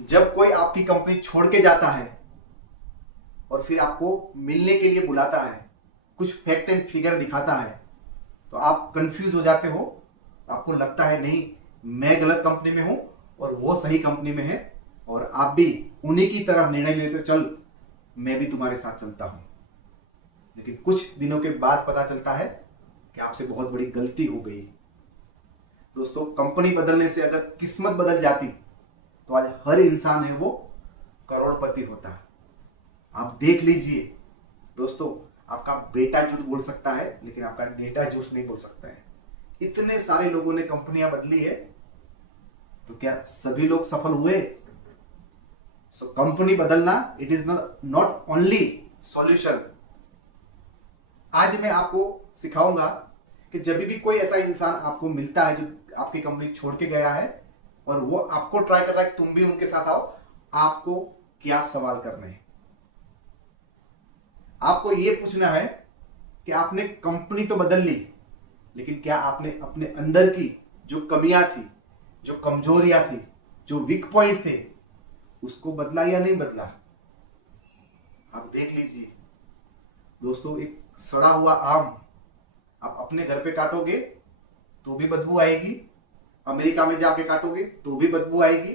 जब कोई आपकी कंपनी छोड़ के जाता है और फिर आपको मिलने के लिए बुलाता है, कुछ फैक्ट एंड फिगर दिखाता है, तो आप कंफ्यूज हो जाते हो। आपको लगता है नहीं, मैं गलत कंपनी में हूं और वो सही कंपनी में है, और आप भी उन्हीं की तरह निर्णय लेते हो, चल मैं भी तुम्हारे साथ चलता हूं। लेकिन कुछ दिनों के बाद पता चलता है कि आपसे बहुत बड़ी गलती हो गई। दोस्तों, कंपनी बदलने से अगर किस्मत बदल जाती तो आज हर इंसान है वो करोड़पति होता। आप देख लीजिए दोस्तों, आपका बेटा झूठ बोल सकता है लेकिन आपका डेटा झूठ नहीं बोल सकता है। इतने सारे लोगों ने कंपनियां बदली है, तो क्या सभी लोग सफल हुए? सो कंपनी बदलना it is not only solution. आज मैं आपको सिखाऊंगा कि जब भी कोई ऐसा इंसान आपको मिलता है जो आपकी कंपनी छोड़ के गया है और वो आपको ट्राई कर रहा है कि तुम भी उनके साथ आओ, आपको क्या सवाल करने हैं। आपको यह पूछना है कि आपने कंपनी तो बदल ली, लेकिन क्या आपने अपने अंदर की जो कमियां थी, जो कमजोरियां थी, जो वीक पॉइंट थे, उसको बदला या नहीं बदला? आप देख लीजिए दोस्तों, एक सड़ा हुआ आम आप अपने घर पे काटोगे तो भी बदबू आएगी, अमेरिका में जाके काटोगे तो भी बदबू आएगी,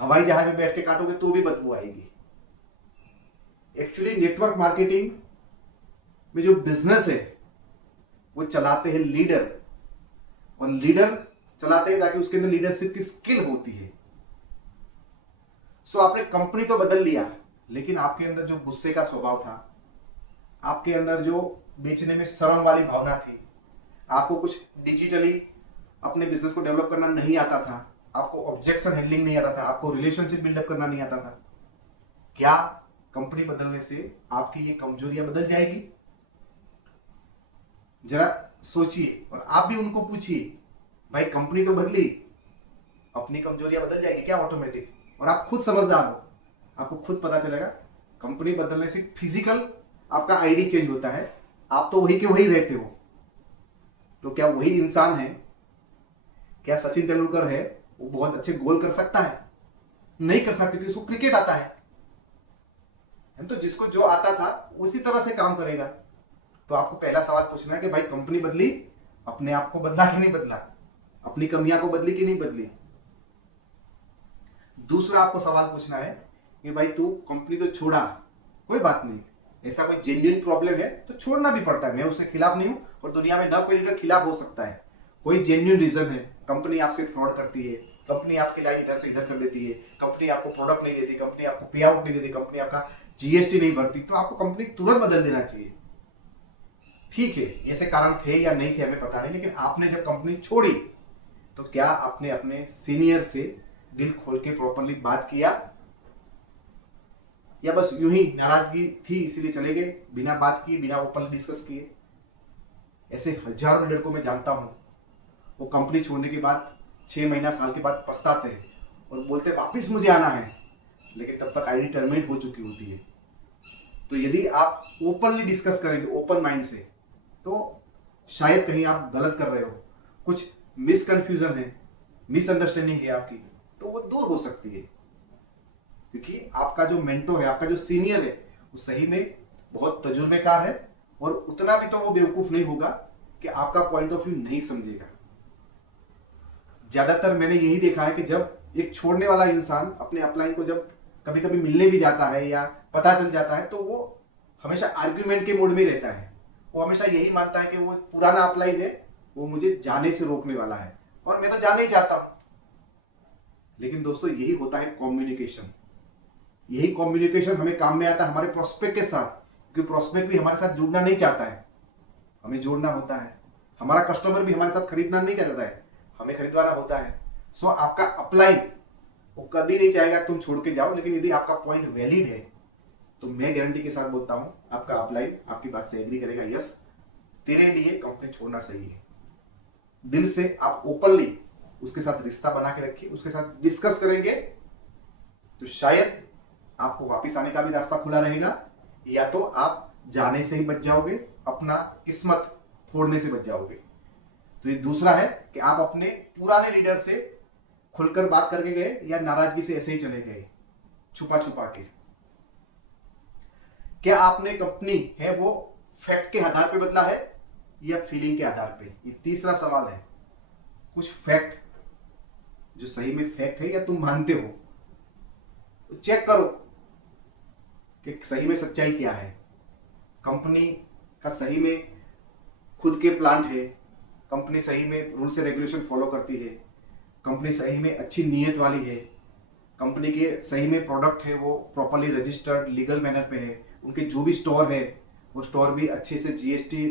हवाई जहाज में बैठ के काटोगे तो भी बदबू आएगी। एक्चुअली नेटवर्क मार्केटिंग में जो बिजनेस है वो चलाते हैं लीडर, और लीडर चलाते हैं ताकि उसके अंदर लीडरशिप की स्किल होती है। सो आपने कंपनी तो बदल लिया, लेकिन आपके अंदर जो गुस्से का स्वभाव था, आपके अंदर जो बेचने में शर्म वाली भावना थी, आपको कुछ डिजिटली अपने बिजनेस को डेवलप करना नहीं आता था, आपको ऑब्जेक्शन हैंडलिंग नहीं आता था, आपको रिलेशनशिप बिल्डअप करना नहीं आता था, क्या कंपनी बदलने से आपकी ये कमजोरियां बदल जाएगी? जरा सोचिए और आप भी उनको पूछिए, भाई कंपनी तो बदली, अपनी कमजोरियां बदल जाएगी क्या ऑटोमेटिक? और आप खुद समझदार हो, आपको खुद पता चलेगा कंपनी बदलने से फिजिकल आपका आईडी चेंज होता है, आप तो वही के वही रहते हो। तो क्या वही इंसान है, क्या सचिन तेंदुलकर है, वो बहुत अच्छे गोल कर सकता है? नहीं कर सकता, क्योंकि उसको क्रिकेट आता है। तो जिसको जो आता था उसी तरह से काम करेगा। तो आपको पहला सवाल पूछना है कि भाई कंपनी बदली, अपने आप को बदला कि नहीं बदला, अपनी कमियां को बदली कि नहीं बदली। दूसरा आपको सवाल पूछना है कि भाई तू कंपनी तो छोड़ा, कोई बात नहीं, ऐसा कोई जेन्युइन प्रॉब्लम है तो छोड़ना भी पड़ता है, मैं उसके खिलाफ नहीं हूं, और दुनिया में ना कोई लीडर खिलाफ हो सकता है। कोई जेन्युइन रीजन है, कंपनी आपसे फ्रॉड करती है, कंपनी आपकी लाइन इधर से इधर कर देती है, कंपनी आपको प्रोडक्ट नहीं देती, कंपनी आपको पे आउट नहीं देती, कंपनी आपका जीएसटी नहीं भरती, तो आपको कंपनी तुरंत बदल देना चाहिए। ठीक है, ऐसे कारण थे या नहीं थे हमें पता नहीं, लेकिन आपने जब कंपनी छोड़ी तो क्या आपने अपने सीनियर से दिल खोल के प्रॉपरली बात किया, या बस यूं ही नाराजगी थी इसीलिए चले गए, बिना बात किए, बिना ओपनली डिस्कस किए? ऐसे हजारों लीडर को मैं जानता हूं, वो कंपनी छोड़ने के बाद 6 महीना साल के बाद पछताते हैं और बोलते वापिस मुझे आना है, लेकिन तब तक आईडी टर्मिनेट हो चुकी होती है। तो यदि आप ओपनली डिस्कस करेंगे ओपन माइंड से, तो शायद कहीं आप गलत कर रहे हो, कुछ मिसकंफ्यूजन है, मिसअंडरस्टैंडिंग है आपकी, तो वो दूर हो सकती है। क्योंकि आपका जो मेंटोर है, आपका जो सीनियर है, वो सही में बहुत तजुर्बेकार है, और उतना भी तो वो बेवकूफ नहीं होगा कि आपका पॉइंट ऑफ व्यू नहीं समझेगा। ज्यादातर मैंने यही देखा है कि जब एक छोड़ने वाला इंसान अपने अपलाइन को जब कभी कभी मिलने भी जाता है या पता चल जाता है, तो वो हमेशा आर्ग्यूमेंट के मूड में रहता है। वो हमेशा यही मानता है कि वो पुराना अपलाइन है, वो मुझे जाने से रोकने वाला है, और मैं तो जाना ही चाहता हूं। लेकिन दोस्तों, यही होता है कम्युनिकेशन। यही कम्युनिकेशन हमें काम में आता है हमारे प्रोस्पेक्ट के साथ, क्योंकि प्रोस्पेक्ट भी हमारे साथ जुड़ना नहीं चाहता है, हमें जोड़ना होता है। हमारा कस्टमर भी हमारे साथ खरीदना नहीं चाहता है, हमें खरीदवाना होता है। सो आपका अपलाइन वो कभी नहीं चाहेगा तुम छोड़ के जाओ, लेकिन यदि आपका पॉइंट वैलिड है तो मैं गारंटी के साथ बोलता हूं आपका अपलाइन आपकी बात से एग्री करेगा, यस तेरे लिए कंपनी छोड़ना सही है। दिल से आप ओपनली उसके साथ रिश्ता बना के रखिए, उसके साथ डिस्कस करेंगे तो शायद आपको वापस आने का भी रास्ता खुला रहेगा, या तो आप जाने से ही बच जाओगे, अपना किस्मत फोड़ने से बच जाओगे। तो ये दूसरा है कि आप अपने पुराने लीडर से खुलकर बात करके गए या नाराजगी से ऐसे ही चले गए छुपा छुपा के? क्या आपने कंपनी है वो फैक्ट के आधार पे बदला है या फीलिंग के आधार पे? ये तीसरा सवाल है। कुछ फैक्ट जो सही में फैक्ट है या तुम मानते हो, तो चेक करो कि सही में सच्चाई क्या है। कंपनी का सही में खुद के प्लांट है, कंपनी सही में रूल से रेगुलेशन फॉलो करती है, कंपनी सही में अच्छी नीयत वाली है, कंपनी के सही में प्रोडक्ट है वो प्रॉपरली रजिस्टर्ड लीगल मैनर पे है, उनके जो भी स्टोर है वो स्टोर भी अच्छे से जीएसटी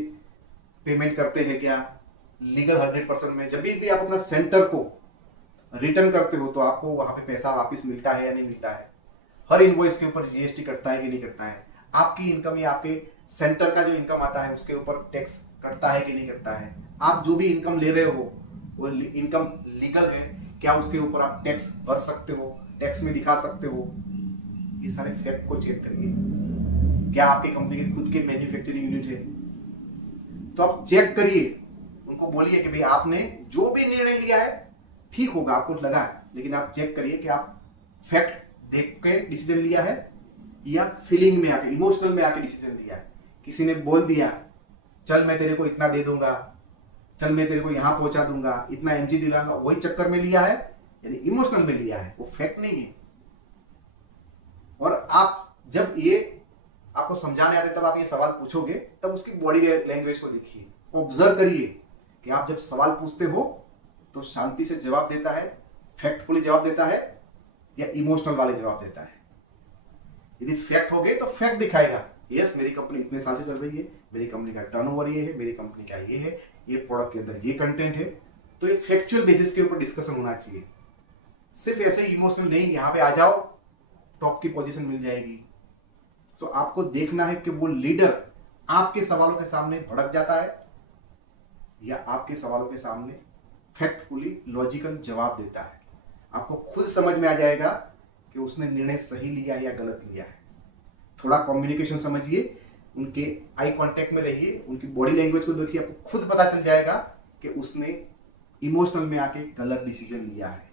पेमेंट करते हैं क्या, लीगल 100% में। जब भी आप अपना सेंटर को रिटर्न करते हो तो आपको वहाँ पे पैसा वापस मिलता है या नहीं मिलता है, हर इनवॉइस के ऊपर जीएसटी कटता है कि नहीं कटता है, आपकी इनकम या आपके सेंटर का जो इनकम आता है उसके ऊपर टैक्स कटता है कि नहीं कटता है, आप जो भी इनकम ले रहे हो वो इनकम लीगल है क्या, उसके ऊपर आप टैक्स भर सकते हो, टैक्स में दिखा सकते हो। ये सारे फैक्ट को चेक करिए। क्या आपकी कंपनी के खुद के मैन्युफैक्चरिंग यूनिट है, तो आप चेक करिए, उनको बोलिए कि भाई आपने जो भी निर्णय लिया है ठीक होगा, आपको लगा है, लेकिन आप चेक करिए कि आप फैक्ट देख के डिसीजन लिया है या फीलिंग में आके, इमोशनल में आके डिसीजन लिया है। किसी ने बोल दिया चल मैं तेरे को इतना दे दूंगा, चल मैं तेरे को यहां पहुंचा दूंगा, इतना एमजी दिलाऊंगा, वही चक्कर में लिया है, यानी इमोशनल में लिया है, वो फैक्ट नहीं है। और आप जब ये आपको समझाने आते तब आप ये सवाल पूछोगे, तब उसकी बॉडी लैंग्वेज को देखिए, ऑब्जर्व करिए कि आप जब सवाल पूछते हो तो शांति से जवाब देता है, फैक्टफुली जवाब देता है या इमोशनल वाले जवाब देता है। यदि फैक्ट हो गए तो फैक्ट दिखाएगा, यस मेरी कंपनी इतने साल से चल रही है, मेरी कंपनी का टर्नओवर ये है, मेरी कंपनी का ये है, ये प्रोडक्ट के अंदर ये कंटेंट है, तो ये फैक्चुअल बेसिस के ऊपर डिस्कशन होना चाहिए। सिर्फ ऐसे ही इमोशनल नहीं, यहाँ पे आ जाओ टॉप की पोजीशन मिल जाएगी। तो आपको देखना है कि वो लीडर आपके सवालों के सामने भड़क जाता है या आपके सवालों के सामने फैक्टफुली लॉजिकल जवाब देता है। आपको खुद समझ में आ जाएगा कि उसने निर्णय सही लिया या गलत लिया है। थोड़ा कम्युनिकेशन समझिए, उनके आई कांटेक्ट में रहिए, उनकी बॉडी लैंग्वेज को देखिए, आपको खुद पता चल जाएगा कि उसने इमोशनल में आके गलत डिसीजन लिया है,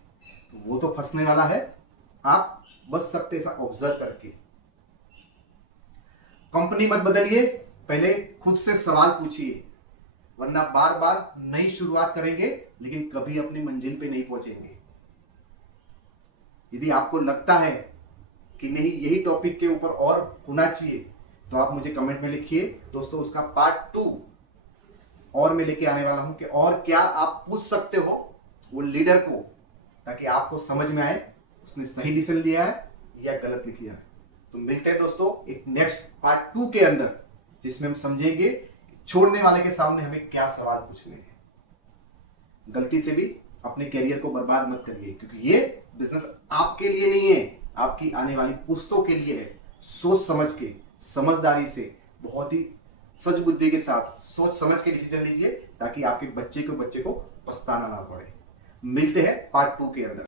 तो वो तो फंसने वाला है। आप बच सकते ऐसा ऑब्जर्व करके। कंपनी मत बदलिए, पहले खुद से सवाल पूछिए, वरना बार बार नई शुरुआत करेंगे लेकिन कभी अपनी मंजिल पे नहीं पहुंचेंगे। यदि आपको लगता है कि नहीं यही टॉपिक के ऊपर और होना चाहिए तो आप मुझे कमेंट में लिखिए दोस्तों, उसका पार्ट 2 और मैं लेके आने वाला हूं कि और क्या आप पूछ सकते हो वो लीडर को, ताकि आपको समझ में आए उसने सही डिसीजन लिया है या गलत लिया है। तो मिलते हैं दोस्तों एक नेक्स्ट पार्ट 2 के अंदर, जिसमें हम समझेंगे कि छोड़ने वाले के सामने हमें क्या सवाल पूछने हैं। गलती से भी अपने करियर को बर्बाद मत करिए, क्योंकि ये बिजनेस आपके लिए नहीं है, आपकी आने वाली पुश्तों के लिए है। सोच समझ के, समझदारी से, बहुत ही सच बुद्धि के साथ सोच समझ के डिसीजन लीजिए, ताकि आपके बच्चे को पछताना ना पड़े। मिलते हैं पार्ट 2 के अंदर।